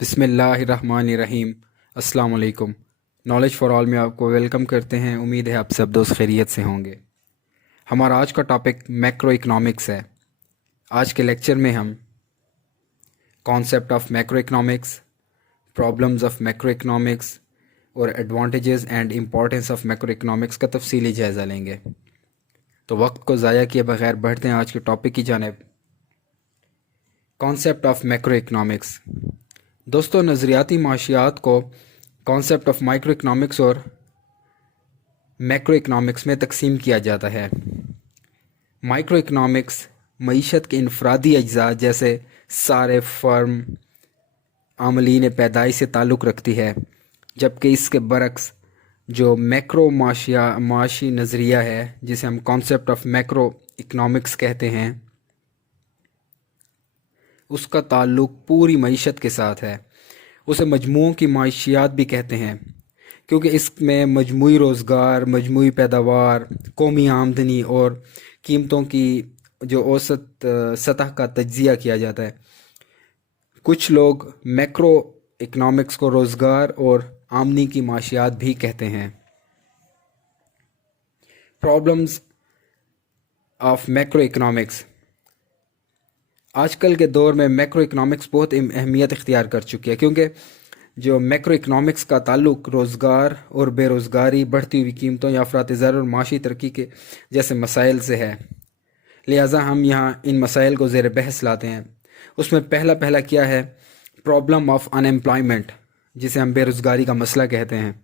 बिस्मिल्लाहिर्रहमानिर्रहीम। अस्सलाम वालेकुम। नॉलेज फॉर ऑल में आपको वेलकम करते हैं। उम्मीद है आप सब दोस्त खैरियत से होंगे। हमारा आज का टॉपिक मैक्रो इकनॉमिक्स है। आज के लेक्चर में हम concept of macroeconomics, problems of macroeconomics और advantages and importance of macroeconomics का तफसीली जायज़ा लेंगे। तो वक्त को ज़ाया किए बगैर बढ़ते हैं आज के टॉपिक की जानिब। Concept of macro economics. दोस्तों, नज़रियाती माशियात को कॉन्सेप्ट ऑफ माइक्रो इकनॉमिक्स और मैक्रो इकनॉमिक्स में तकसीम किया जाता है। माइक्रो इकनॉमिक्स मईशत के इनफरादी अज्जा जैसे सारे फर्म आमलीन पैदाइश से ताल्लुक़ रखती है, जबकि इसके बरक्स जो मैक्रो माशी नज़रिया है, जिसे हम कॉन्सेप्ट ऑफ मैक्रो इकनॉमिक्स कहते हैं, उसका ताल्लुक़ पूरी मईशत के साथ है। उसे मजमूओं की माशियात भी कहते हैं, क्योंकि इसमें मजमूई रोज़गार, मजमूई पैदावार, कौमी आमदनी और कीमतों की जो औसत सतह का तज्ज़िया किया जाता है। कुछ लोग मैक्रो इकनॉमिक्स को रोज़गार और आमदनी की माशियात भी कहते हैं। Problems of macro economics. आजकल के दौर में मैक्रो इकनॉमिक्स बहुत अहमियत इख्तियार कर चुकी है, क्योंकि जो मैक्रो इकनॉमिक्स का ताल्लुक़ रोज़गार और बेरोज़गारी, बढ़ती हुई कीमतों या अफरात ज़र और माशी तरक्की के जैसे मसाइल से है। लिहाजा हम यहाँ इन मसाइल को ज़ेर बहस लाते हैं। उसमें पहला क्या है? प्रॉब्लम ऑफ अनएम्प्लॉयमेंट, जिसे हम बेरोज़गारी का मसला कहते हैं।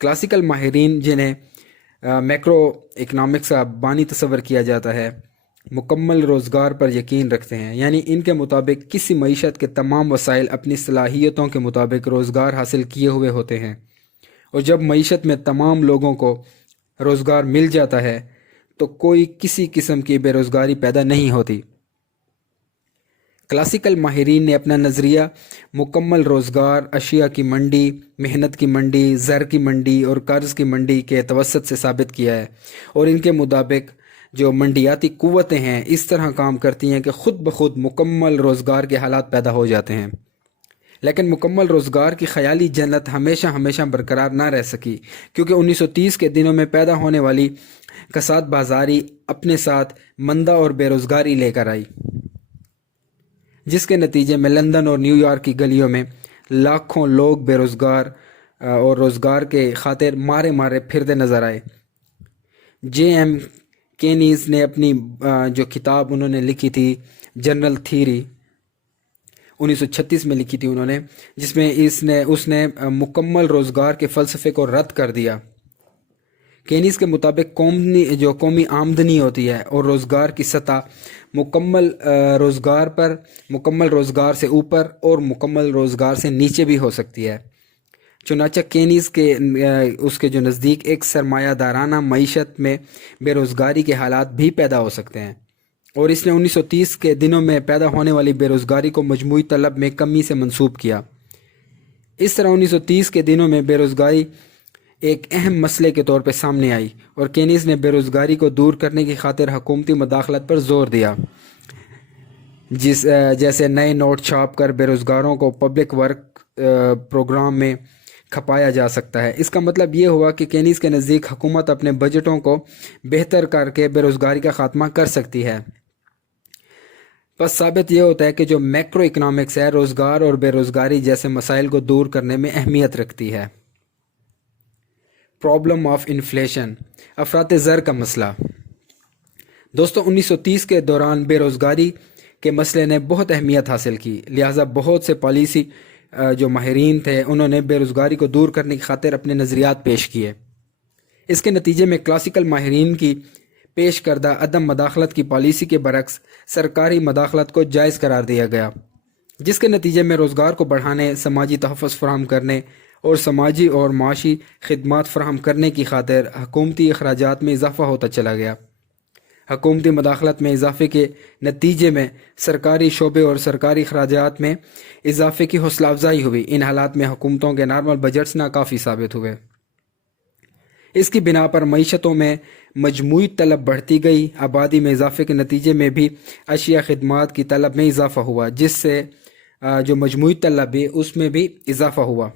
क्लासिकल माहिरीन, जिन्हें मैक्रो इकनॉमिक्स का बानी तस्वर किया जाता है, मुकम्मल रोज़गार पर यकीन रखते हैं। यानी इनके मुताबिक किसी मईशत के तमाम वसाइल अपनी सलाहियतों के मुताबिक रोज़गार हासिल किए हुए होते हैं, और जब मईशत में तमाम लोगों को रोज़गार मिल जाता है तो कोई किसी किस्म की बेरोज़गारी पैदा नहीं होती। क्लासिकल माहिरीन ने अपना नज़रिया मुकम्मल रोज़गार, अशिया की मंडी, मेहनत की मंडी, ज़र की मंडी और कर्ज़ की मंडी के तवस्सुत से साबित किया है, और इनके मुताबिक जो मंडियाती क़ुव्वतें हैं इस तरह काम करती हैं कि ख़ुद ब खुद मुकम्मल रोज़गार के हालात पैदा हो जाते हैं। लेकिन मुकम्मल रोज़गार की ख़याली जन्नत हमेशा बरकरार ना रह सकी, क्योंकि 1930 के दिनों में पैदा होने वाली कसाद बाज़ारी अपने साथ मंदा और बेरोज़गारी लेकर आई, जिसके नतीजे में लंदन और न्यूयॉर्क की गलियों में लाखों लोग बेरोज़गार और रोज़गार के खातिर मारे मारे फिरते नज़र आए। J.M. केनीज़ ने अपनी जो किताब उन्होंने लिखी थी, जनरल थीरी, 1936 में लिखी थी उन्होंने, जिसमें उसने मुकम्मल रोज़गार के फ़लसफ़े को रद्द कर दिया। केनीज़ के मुताबिक कौमी आमदनी होती है और रोज़गार की सतह मुकम्मल रोज़गार पर, मुकम्मल रोज़गार से ऊपर और मुकम्मल रोज़गार से नीचे भी हो सकती है। चुनांचे केनीज़ के उसके जो नज़दीक एक सरमायादाराना मईशत में बेरोज़गारी के हालात भी पैदा हो सकते हैं, और इसने 1930 के दिनों में पैदा होने वाली बेरोज़गारी को मजमूई तलब में कमी से मंसूब किया। इस तरह 1930 के दिनों में बेरोज़गारी एक अहम मसले के तौर पर सामने आई, और केनीज़ ने बेरोज़गारी को दूर करने की खातिर हुकूमती मदाखलत पर ज़ोर दिया, जैसे नए नोट छाप कर बेरोज़गारों को पब्लिक वर्क प्रोग्राम में खपाया जा सकता है। इसका मतलब ये हुआ कि केनीज़ के नज़दीक हुकूमत अपने बजटों को बेहतर करके बेरोज़गारी का ख़ात्मा कर सकती है। बस साबित ये होता है कि जो मैक्रो इकनॉमिक्स है, रोज़गार और बेरोज़गारी जैसे मसाइल को दूर करने में अहमियत रखती है। प्रॉब्लम ऑफ इन्फ्लेशन, अफरात ज़र का मसला। दोस्तों, 1930 के दौरान बेरोज़गारी के मसले ने बहुत अहमियत हासिल की, लिहाजा बहुत से पॉलिसी जो माहिरीन थे उन्होंने बेरोज़गारी को दूर करने की खातिर अपने नज़रियात पेश किए। इसके नतीजे में क्लासिकल माहिरीन की पेश करदा अदम मदाखलत की पॉलिसी के बरक्स सरकारी मदाखलत को जायज़ करार दिया गया, जिसके नतीजे में रोज़गार को बढ़ाने, समाजी तहफ़्फ़ुज़ फ़राहम करने और समाजी और माशी खिदमात फ़राहम करने की खातिर हुकूमती अखराजात में इजाफ़ा होता चला गया। हुकूमती मदाखलत में इजाफ़े के नतीजे में सरकारी शोबे और सरकारी अखराजात में इजाफ़े की हौसला अफजाई हुई। इन हालात में हुकूमतों के नॉर्मल बजट्स नाकाफ़ी साबित हुए। इसकी बिना पर मईशतों में मजमूई तलब बढ़ती गई। आबादी में इजाफे के नतीजे में भी अशिया खिदमात की तलब में इजाफा हुआ, जिससे जो मजमूई तलब है उसमें भी इजाफा हुआ।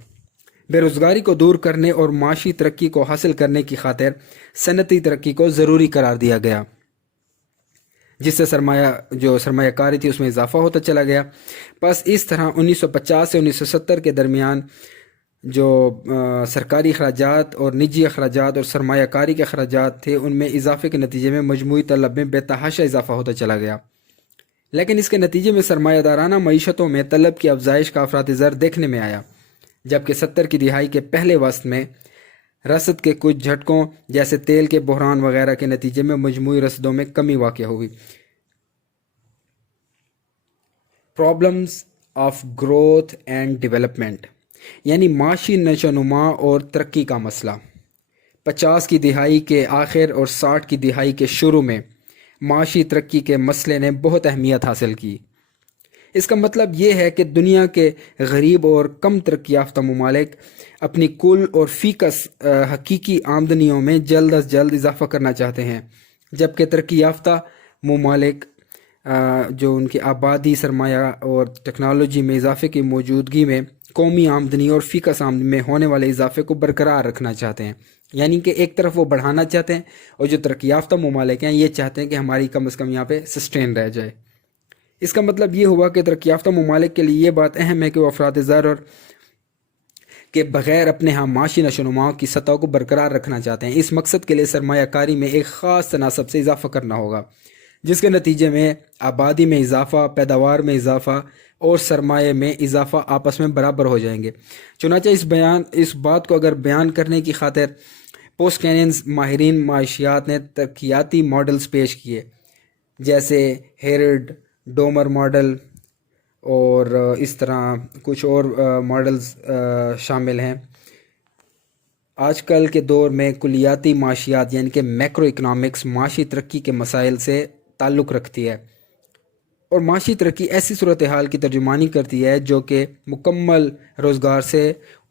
बेरोज़गारी को दूर करने और माशी तरक्की को हासिल करने की खातिर सनती तरक्की को ज़रूरी करार दिया गया, जिससे सरमायाकारी थी उसमें इजाफा होता चला गया। बस इस तरह 1950 से 1970 के दरमियान जो सरकारी अखराजात और निजी अखराजात और सरमायाकारी के अखराजात थे उनमें इजाफे के नतीजे में मजमूई तलब में बेतहाशा इजाफा होता चला गया। लेकिन इसके नतीजे में सरमायादाराना मईशतों में तलब की अफजाइश का अफरात ज़र देखने में आया, जबकि 70 की दिहाई के पहले वस्त में रसद के कुछ झटकों जैसे तेल के बहरान वगैरह के नतीजे में मजमूई रसदों में कमी वाक़ हुई। Problems of growth and development यानी माशी नशोनुमा और तरक्की का मसला। 50 की दिहाई के आखिर और 60 की दिहाई के शुरू में माशी तरक्की के मसले ने बहुत अहमियत हासिल की। इसका मतलब ये है कि दुनिया के गरीब और कम तरक्की याफ्ता ममालिक अपनी कुल और फ़ीकस हकीकी आमदनियों में जल्द अज जल्द इजाफ़ा करना चाहते हैं, जबकि तरक्की याफ्ता ममालिक जो उनकी आबादी, सरमाया और टेक्नोलॉजी में इजाफे की मौजूदगी में कौमी आमदनी और फ़ीकस आमदनी में होने वाले इजाफे को बरकरार रखना चाहते हैं। यानी कि एक तरफ वो बढ़ाना चाहते हैं और जो तरक्की याफ्ता ममालिक हैं ये चाहते हैं कि हमारी कम अज़ कम यहाँ पे सस्टेन रह जाए। इसका मतलब ये हुआ कि तरक्की याफ्ता ममालिक के लिए ये बात अहम है कि वो अफराद ज़र और के बग़ैर अपने यहाँ माशी नशोनुमाओं की सतह को बरकरार रखना चाहते हैं। इस मकसद के लिए सरमायाकारी में एक ख़ास तनासब से इजाफ़ा करना होगा, जिसके नतीजे में आबादी में इजाफ़ा, पैदावार में इजाफ़ा और सरमाए में इजाफ़ा आपस में बराबर हो जाएंगे। चुनांचे इस बात को अगर बयान करने की खातिर पोस्ट कैनियंस माहिरीन माशियात ने तरक्याती मॉडल्स पेश किए, जैसे हेरड, डोमर मॉडल और इस तरह कुछ और मॉडल्स शामिल हैं। आजकल के दौर में कुलियाती माशियात यानी कि मैक्रो इकनॉमिक्स माशी तरक्की के मसाइल से ताल्लुक़ रखती है और माशी तरक्की ऐसी सूरत हाल की तर्जुमानी करती है जो कि मुकम्मल रोज़गार से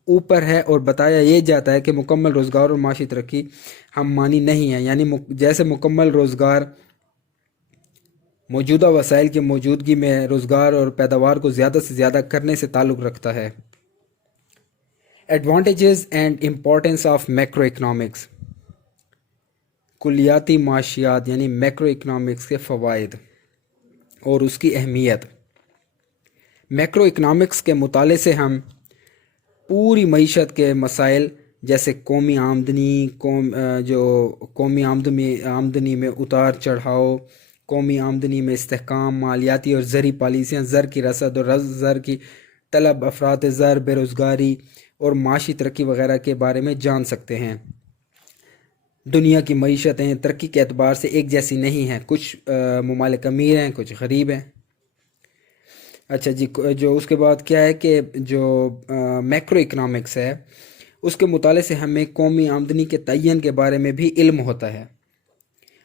ऊपर है, और बताया ये जाता है कि मुकम्मल रोज़गार और माशी तरक्की हम मानी नहीं है। यानी जैसे मुकम्मल रोज़गार मौजूदा वसाइल की मौजूदगी में रोज़गार और पैदावार को ज़्यादा से ज़्यादा करने से ताल्लुक़ रखता है। Advantages and importance of macroeconomics. कुलियाती माशियात यानी मैक्रो इकनॉमिक्स के फ़वाइद और उसकी अहमियत। मैक्रो इकनॉमिक्स के मुताले से हम पूरी मईशत के मसाइल जैसे कौमी आमदनी, कौमी आमदनी में उतार चढ़ाव, कौमी आमदनी में इस्तेहकाम, मालियाती और ज़री पॉलिसियाँ, ज़र की रसद और ज़र की तलब, अफरात ज़र, बेरोज़गारी और माशी तरक्की वगैरह के बारे में जान सकते हैं। दुनिया की मईशतें तरक्की के एतबार से एक जैसी नहीं हैं, कुछ ममालिक अमीर हैं, कुछ गरीब हैं। अच्छा जी, जो उसके बाद क्या है कि जो मैक्रो इकनॉमिक्स है उसके मुताले से हमें कौमी आमदनी के तयन के बारे में भी इल्म होता है।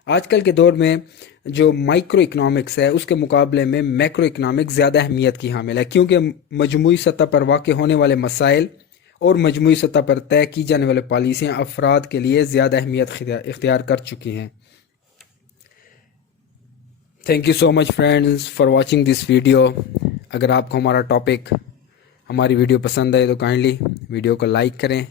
आजकल के दौर में जो माइक्रो इकनॉमिक्स है उसके मुकाबले में मैक्रो इकनॉमिक्स ज़्यादा अहमियत की हामिल है, क्योंकि मजमूई सतह पर वाक़ होने वाले मसाइल और मजमूई सतह पर तय की जाने वाली पॉलिसियाँ अफराद के लिए ज़्यादा अहमियत इख्तियार कर चुकी हैं। Thank you so much friends for watching this video. अगर आपको हमारा टॉपिक, हमारी वीडियो पसंद आए तो काइंडली वीडियो को लाइक करें।